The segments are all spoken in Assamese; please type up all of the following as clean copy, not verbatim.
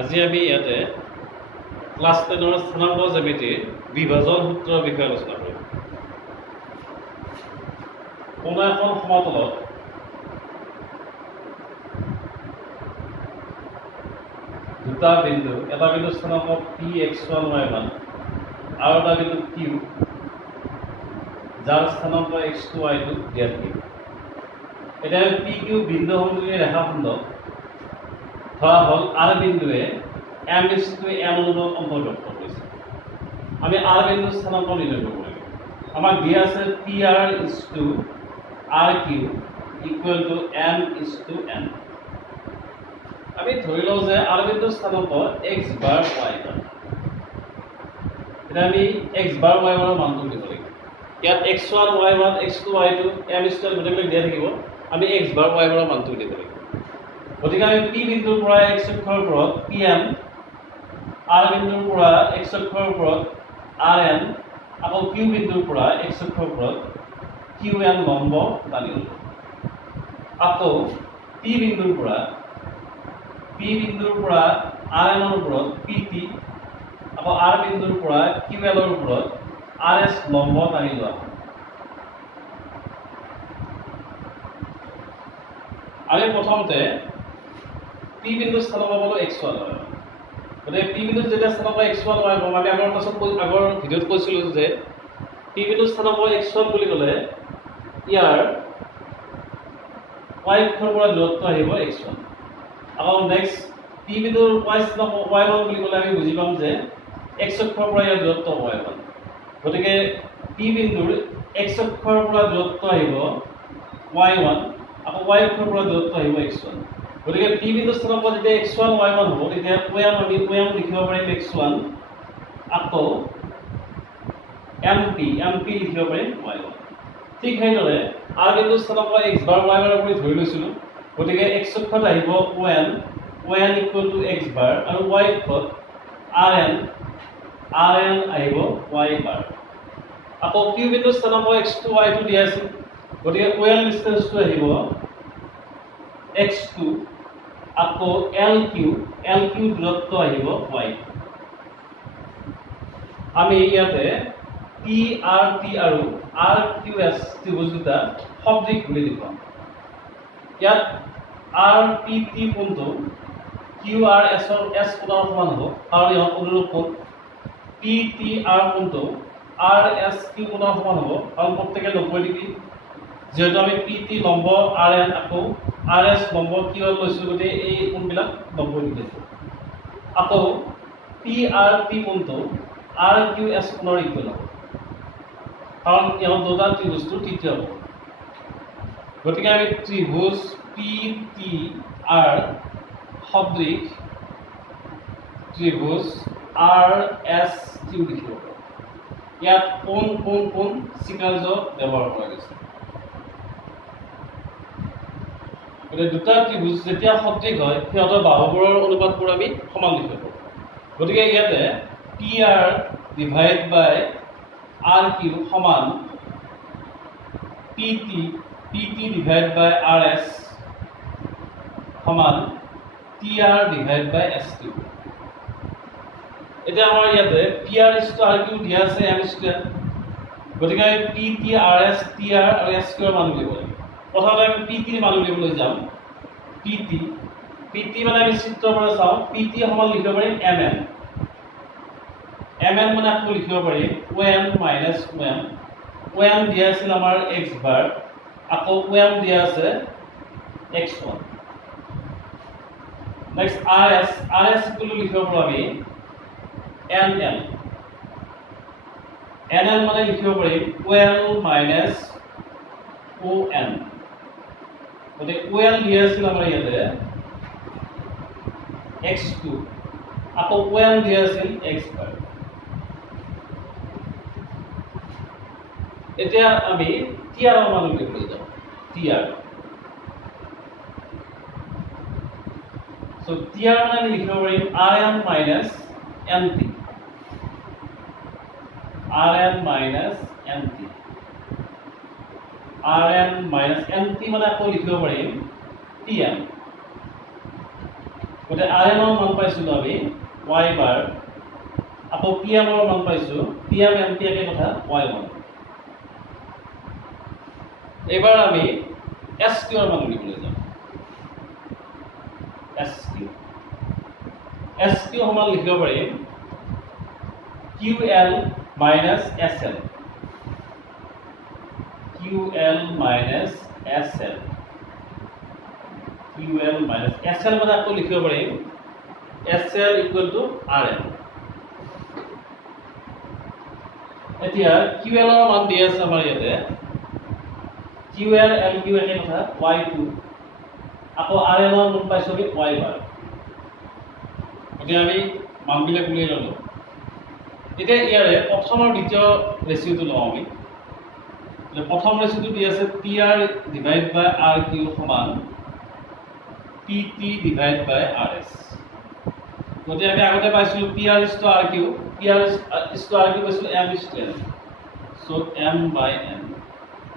আজি আমি ইয়াতে ক্লাছ 10 স্থানাংক জ্যামিতিৰ বিভাজন সূত্ৰৰ বিষয়ে আলোচনা কৰিম। কোনো এখন সমতলত দুটা বিন্দু, এটা বিন্দু স্থানাংক px1 y1 আৰু এটা বিন্দু q যাৰ স্থানাংক x2 y2 দিয়া থাকিব। এতিয়া pq বিন্দু সংযোগী ৰেখাখণ্ড ধৰা হ'ল r বিন্দুৱে m/n অনুপাতত অন্তৰ্ভুক্ত কৰিছে। আমি r বিন্দুৰ স্থানাংক নিৰ্ণয় কৰিব লাগিব। আমাক দিয়া আছে pr/rq = m/n। আমি ধৰি লওঁ যে r বিন্দুৰ স্থানাংক x বাৰ y বাৰ। এতিয়া আমি x বাৰ y বাৰৰ মানটো দিব লাগিব। ইয়াত x1 y1 x2 y2 m² গোটেইবিলাক দিয়া থাকিব। আমি x বাৰ y বাৰৰ মানটো দিব লাগিব। গতিকে আমি p বিন্দুৰ পৰা x অক্ষৰ ওপৰত pm, r বিন্দুৰ পৰা x অক্ষৰ ওপৰত rn, আকৌ q বিন্দুৰ পৰা x অক্ষৰ ওপৰত qn লম্ব টানি ল'লো। আকৌ p বিন্দুৰ পৰা rn ৰ ওপৰত pt, আকৌ r বিন্দুৰ পৰা ql ৰ ওপৰত rs লম্ব টানি লোৱা। আমি প্ৰথমতে p বিন্দুৰ স্থানাংক পালো x1 y1। গতিকে p বিন্দুৰ যেতিয়া স্থানাংক x1 y1 আমি আগৰ ভিডিঅ'ত কৈছিলোঁ যে p বিন্দুৰ স্থানাংক x1 বুলি ক'লে ইয়াৰ y অক্ষৰ পৰা দূৰত্ব আহিব x1। আকৌ নেক্সট p বিন্দুৰ y স্থানাংক y1 বুলি ক'লে আমি বুজি পাম যে x অক্ষৰ পৰা ইয়াৰ দূৰত্ব y1। গতিকে p বিন্দুৰ x অক্ষৰ পৰা দূৰত্ব আহিব y1, আকৌ y অক্ষৰ পৰা দূৰত্ব আহিব x1। গতিকে p বিন্দুৰ স্থানাংক যেতিয়া x1 y1 হ'ব তেতিয়া আমি লিখিব পাৰিম x1, আকৌ mp লিখিব পাৰিম y1। ঠিক সেইদৰে r বিন্দুৰ স্থানাংক x বাৰ y বাৰ বুলি ধৰি লৈছিলোঁ। গতিকে x অক্ষত আহিব on = x বাৰ, আৰু y অক্ষত rn আহিব y বাৰ। আকৌ q বিন্দুৰ স্থানাংক x2 y2 দিয়া আছিল। গতিকে on ডিসটেন্সটো আহিব x2, আকৌ lq দূৰত্ব আহিব y। আমি ইয়াতে PRT আৰু RQS ত্ৰিভুজ দুটা সদৃশ বুলি দেখুৱাম। ইয়াত RPT কোণটো QRS কোণৰ সমান হ'ব, আৰু ইয়াত অনুৰূপ কোণ PTR কোণটো RSQ কোণৰ সমান হ'ব, কাৰণ প্ৰত্যেকে 90 ডিগ্ৰী। যেহেতু আমি PT লম্ব RN, আকৌ RS লম্ব QL লৈছোঁ, গতিকে এই কোণবিলাক 90 ডিগ্ৰী। আকৌ PRT কোণটো RQS কোণৰ ইকুৱেল হ'ব, কাৰণ ইহঁত দুটা ত্ৰিভুজটো তৃতীয় হ'ব। গতিকে আমি ত্ৰিভুজ PTR সদৃশ ত্ৰিভুজ RSQ লিখিব পাৰোঁ। ইয়াত কোণ চিকাৰ্য ব্যৱহাৰ কৰা গৈছে। গতিকে দুটা ত্ৰিভুজ যেতিয়া সদৃশ হয় সিহঁতৰ বাহুবোৰৰ অনুপাতবোৰ আমি সমান লিখিব পাৰোঁ। গতিকে ইয়াতে PR / RQ সমান PT / RS সমান TR / SQ। এতিয়া আমাৰ ইয়াতে PR/RQ দিয়া আছে m²। গতিকে আমি PT, RS, TR আৰু SQ ৰ মান উলিয়াব লাগিব। প্ৰথমতে আমি PT ৰ মান উলিয়াবলৈ যাম। PT মানে আমি চিত্ৰৰ পৰা চাওঁ, PT সমান লিখিব পাৰিম mn। mn মানে আকৌ লিখিব পাৰিম on - on। on দিয়া আছিল আমাৰ x বাৰ, আকৌ on দিয়া আছে x1। নেক্সট RS লিখিব পাৰোঁ আমি nn মানে লিখিব পাৰিম on - on। গতিকে on দিয়া আছিল আমাৰ ইয়াতে x2, আকৌ on দিয়া আছিল x বাৰ। এতিয়া আমি TR ৰ মান উলিয়াবলৈ যাওঁ। TR মানে আমি লিখিব পাৰিম RN - NT। RN - NT মানে আকৌ লিখিব পাৰিম TM। গতিকে rm ৰ মান পাইছিলোঁ আমি y বাৰ, আকৌ pm ৰ মান পাইছোঁ pm mt একে কথা y1। এবাৰ আমি sq ৰ মান উলিয়াবলৈ যাম। sq সমান লিখিব পাৰিম ql minus sl, ql minus sl, ql minus sl মানে আকৌ লিখিব পাৰিম sl equal to rm। এতিয়া ql ৰ মান দিয়া আছে আমাৰ ইয়াতে ql lq একে কথা y2, আকৌ rm ৰ মান পাইছোঁ আমি y বাৰ। গতিকে আমি মানবিলাক উলিয়াই ল'লোঁ। এতিয়া ইয়াৰে প্ৰথম আৰু দ্বিতীয় ৰেচিঅ'টো লওঁ আমি। প্ৰথম ৰেচিঅ'টো দি আছে pr ডিভাইড বাই rq সমান pt ডিভাইড বাই rs। গতিকে আমি আগতে পাইছিলোঁ pr is to rq, pr is to rq পাইছিলোঁ m is to n, so m by n।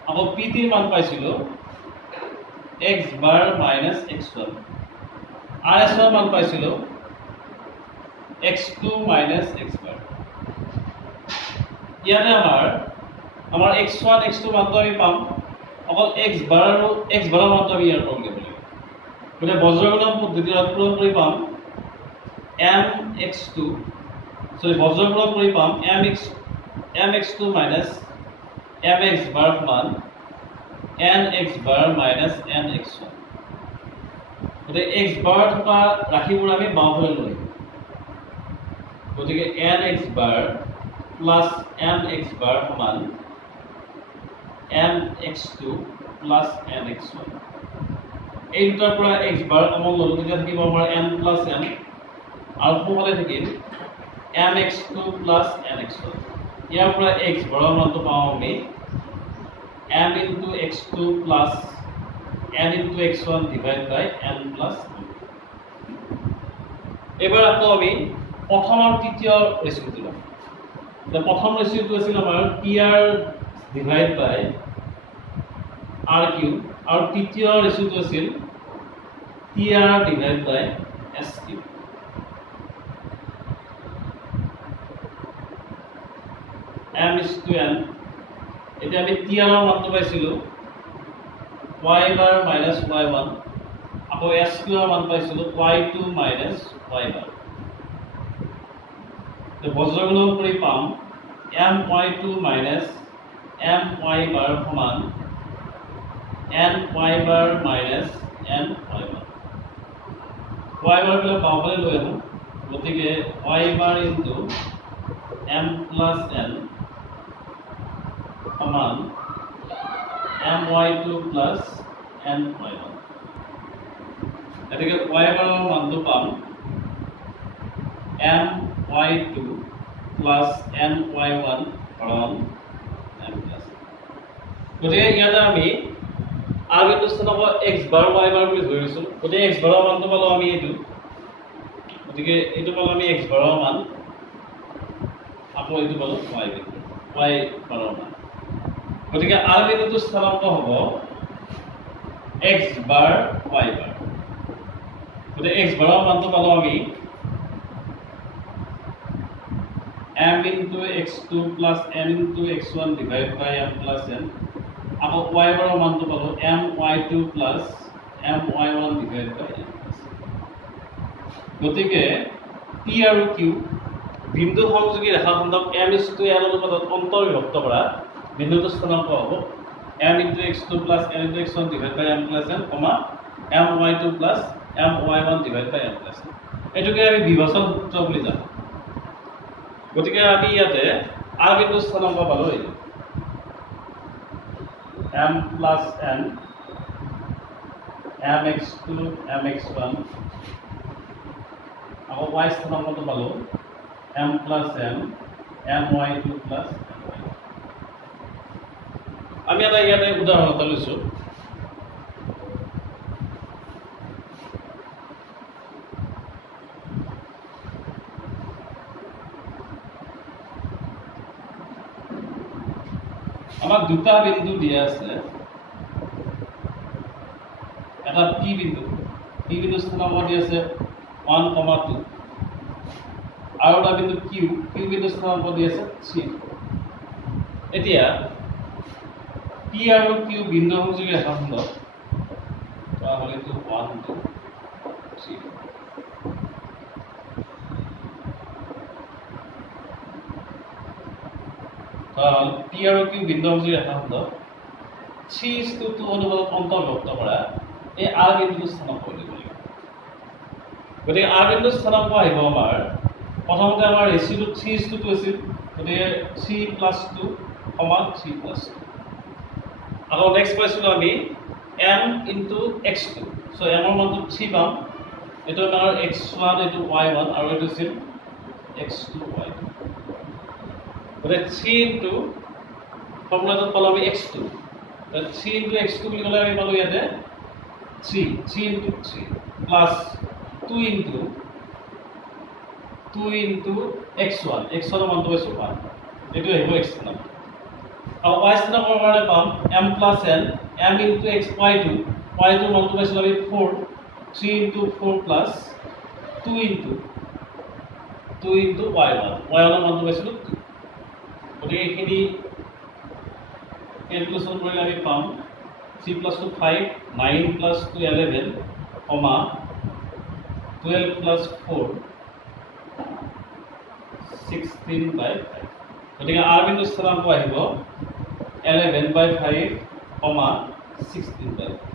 আকৌ pt ৰ মান পাইছিলোঁ x বাৰ মাইনাছ x1, rs ৰ মান পাইছিলোঁ x2 minus x bar। ইয়াতে আমাৰ x1 x2 মানটো আমি পাম, অকল x bar আৰু x bar মানটো আমি ইয়াৰ পৰা উলিয়াব লাগিব। গতিকে বজ্ৰগুণন পদ্ধতিৰ পূৰণ কৰি পাম বজ্ৰগুণন কৰি পাম mx2 minus mx bar সমান nx bar minus nx1। গতিকে x bar থকা ৰাশিবোৰ আমি বাওঁফালে লৈ আহিম। গতিকে nx bar plus mx bar সমান mx2 plus nx1। এই দুটাৰ পৰা x bar কমন ল'লোঁ, তেতিয়া থাকিব আমাৰ m plus m, আৰু সোঁফালে থাকিল mx2 plus nx1। ইয়াৰ পৰা x bar মানটো পাওঁ আমি m into x2 plus n into x1 divide by n plus m। এবাৰ আকৌ আমি প্ৰথম আৰু তৃতীয় ৰেচিঅ'টো ল'ম। প্ৰথম ৰেচিঅ'টো আছিল আমাৰ pr ডিভাইড বাই rq, আৰু তৃতীয় ৰেচিঅ'টো আছিল pr divide by sq। m is to n। এতিয়া আমি pr ৰ মানটো পাইছিলোঁ y বাৰ মাইনাছ y1, আকৌ sq ৰ মান পাইছিলোঁ y2 মাইনাছ y বাৰ। বজ্ৰগুণন কৰি পাম my2 মাইনাছ my বাৰ সমান ny বাৰ মাইনাছ ny বাৰ। y বাৰবিলাক বাওঁফালে লৈ আহোঁ। গতিকে y বাৰ ইনটু m প্লাছ n সমান my2 প্লাছ ny বাৰ। গতিকে y বাৰৰ মানটো পাম my2 plus ny1 হৰণ m plus। গতিকে ইয়াতে আমি r বিন্দু স্থানক x বাৰ y বাৰ বুলি ধৰি লৈছোঁ। গতিকে x বাৰৰ মানটো পালোঁ আমি এইটো। গতিকে এইটো পালোঁ আমি x বাৰৰ মান, আকৌ এইটো পালোঁ y বিন্দু y বাৰৰ মান। গতিকে r বিন্দুটো স্থানাংক হ'ব x বাৰ y বাৰ। গতিকে x বাৰৰ মানটো পালোঁ আমি m into x2 plus m into x1 divided by m plus n। আকৌ y বাৰৰ মানটো পালোঁ my2 plus my1 divided by m plus n। গতিকে p আৰু q বিন্দু সংযোগী ৰেখাখণ্ডক m is to n অনুপাতত অন্তৰ্বিভক্ত কৰা বিন্দুটোৰ স্থানাংক হ'ব m into x2 plus m into x1 divided by m plus n, my2 plus my1 divided by m plus n। এইটোকে আমি বিভাজন সূত্ৰ বুলি জানো। গতিকে আমি ইয়াতে r বিন্দু স্থানাংক পালোঁ এইটো m plus n mx2 mx1, আকৌ y স্থানাংকটো পালোঁ m plus n my2 plus my1। আমি এটা ইয়াতে উদাহৰণ এটা লৈছোঁ। আমাক দুটা বিন্দু দিয়া আছে, এটা p বিন্দু স্থানাংক দিয়া আছে 1, 2 আৰু এটা বিন্দু কিউ বিন্দু স্থানাংক দি আছে 3 এতিয়া পি আৰু কিউ বিন্দু সংযোগী ৰেখাখণ্ডত তাহলে তো 1, 2, 3 কাৰণ পি আৰু কিউ বিন্দু সংযোগী ৰেখাখণ্ডত 3:2 অনুপাতত অন্তৰ্ভুক্ত কৰা এই আৰ বিন্দুটো স্থানাংক দিব লাগিব গতিকে আৰ বিন্দু স্থানাংক আহিব আমাৰ প্ৰথমতে আমাৰ ৰেচিঅটো 3:2 আছিল গতিকে 3 + 2 সমান 3 + 2 আকৌ নেক্সট পাইছিলো আমি m * x2 সো m ৰ মানটো 3 পাম এটো আমাৰ x1 এটো y1 আৰু এটো আছিল x2 y2 গতিকে 3 ফৰ্মুলাটো পালো আমি x2 3 * x2 বুলি ক'লে আমি পালো ইয়াতে 3 * 3 প্লাস 2 * x1 x1 ৰ মানটো পাইছো 1 এটো আহিব x নাম আৰু y স্থানাংকৰ কাৰণে পাম m + n m * x y2 y2 ৰ মানটো পাইছো আমি 4 3 * 4 plus 2 * y1 y1 ৰ মানটো পাইছো 2 গতিকে এইখিনি ক্যালকুলেশন কৰিলে আমি পাম 3 + 2 5 9 + 2 11 12 + 4 16/5 গতিকে আৰ বিন্দু স্থানাংক আহিব 11/5 16/5